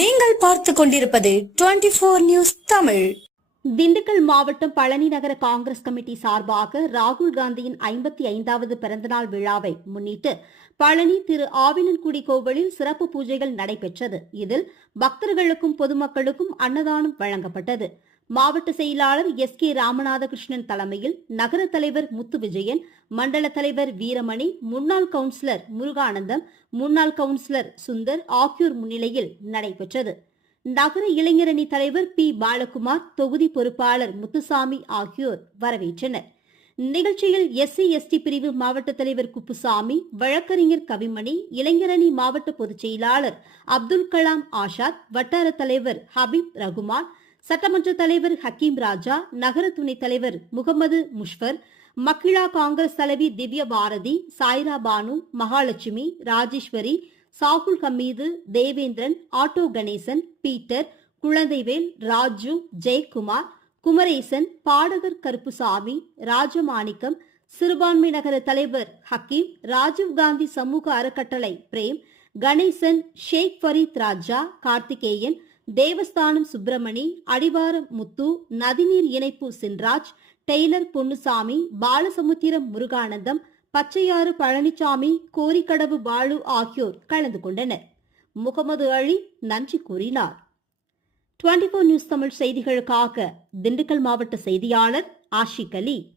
நீங்கள் பார்த்து கொண்டிருப்பது twenty four news Tamil. Dindigul மாவட்டம் பழனி நகர காங்கிரஸ் கமிட்டி சார்பாக ராகுல் காந்தியின் ஐம்பத்தி ஐந்தாவது பிறந்தநாள் விழாவை முன்னிட்டு பழனி திரு ஆவினன்குடி கோவிலில் சிறப்பு பூஜைகள் நடைபெற்றது. இதில் பக்தர்களுக்கும் பொதுமக்களுக்கும் அன்னதானம் வழங்கப்பட்டது. மாவட்ட செயலாளர் எஸ் கே ராமநாதகிருஷ்ணன் தலைமையில் நகர தலைவர் முத்து விஜயன் மண்டல தலைவர் வீரமணி முன்னாள் கவுன்சிலர் முருகானந்தம் முன்னாள் கவுன்சிலர் சுந்தர் ஆகியோர் முன்னிலையில் நடைபெற்றது. நகர இளைஞரணி தலைவர் பி. பாலகுமார் தொகுதி பொறுப்பாளர் முத்துசாமி ஆகியோர் வரவேற்றனர். நிகழ்ச்சியில் எஸ்சி எஸ்டி பிரிவு மாவட்ட தலைவர் குப்புசாமி வழக்கறிஞர் கவிமணி இளைஞரணி மாவட்ட பொதுச் செயலாளர் அப்துல் கலாம் ஆஷாத் வட்டார தலைவர் ஹபீப் ரகுமான் சட்டமன்ற தலைவர் ஹக்கீம் ராஜா நகர துணைத் தலைவர் முகமது முஷ்வர் மக்கிழா காங்கிரஸ் தலைவி திவ்ய பாரதி சாய்ரா பானு மகாலட்சுமி ராஜேஸ்வரி சாகுல் ஹமீது தேவேந்திரன் ஆட்டோ கணேசன் பீட்டர் குழந்தைவேல் ராஜு ஜெயக்குமார் குமரேசன் பாடகர் கருப்புசாமி ராஜமாணிக்கம் சிறுபான்மை நகர தலைவர் ஹக்கீம் ராஜீவ்காந்தி சமூக அறக்கட்டளை பிரேம் கணேசன் ஷேக் ஃபரீத் ராஜா கார்த்திகேயன் தேவஸ்தானம் சுப்பிரமணி அடிவாரம் முத்து நதிநீர் இணைப்பு சின்ராஜ் டெய்லர் பொன்னுசாமி பாலசமுத்திரம் முருகானந்தம் பச்சையாறு பழனிசாமி கோரிக்கடவு பாலு ஆகியோர் கலந்து கொண்டனர். முகமது அலி நன்றி கூறினார். டுவெண்டி நியூஸ் தமிழ் செய்திகளுக்காக திண்டுக்கல் மாவட்ட செய்தியாளர் ஆஷிக் அலி.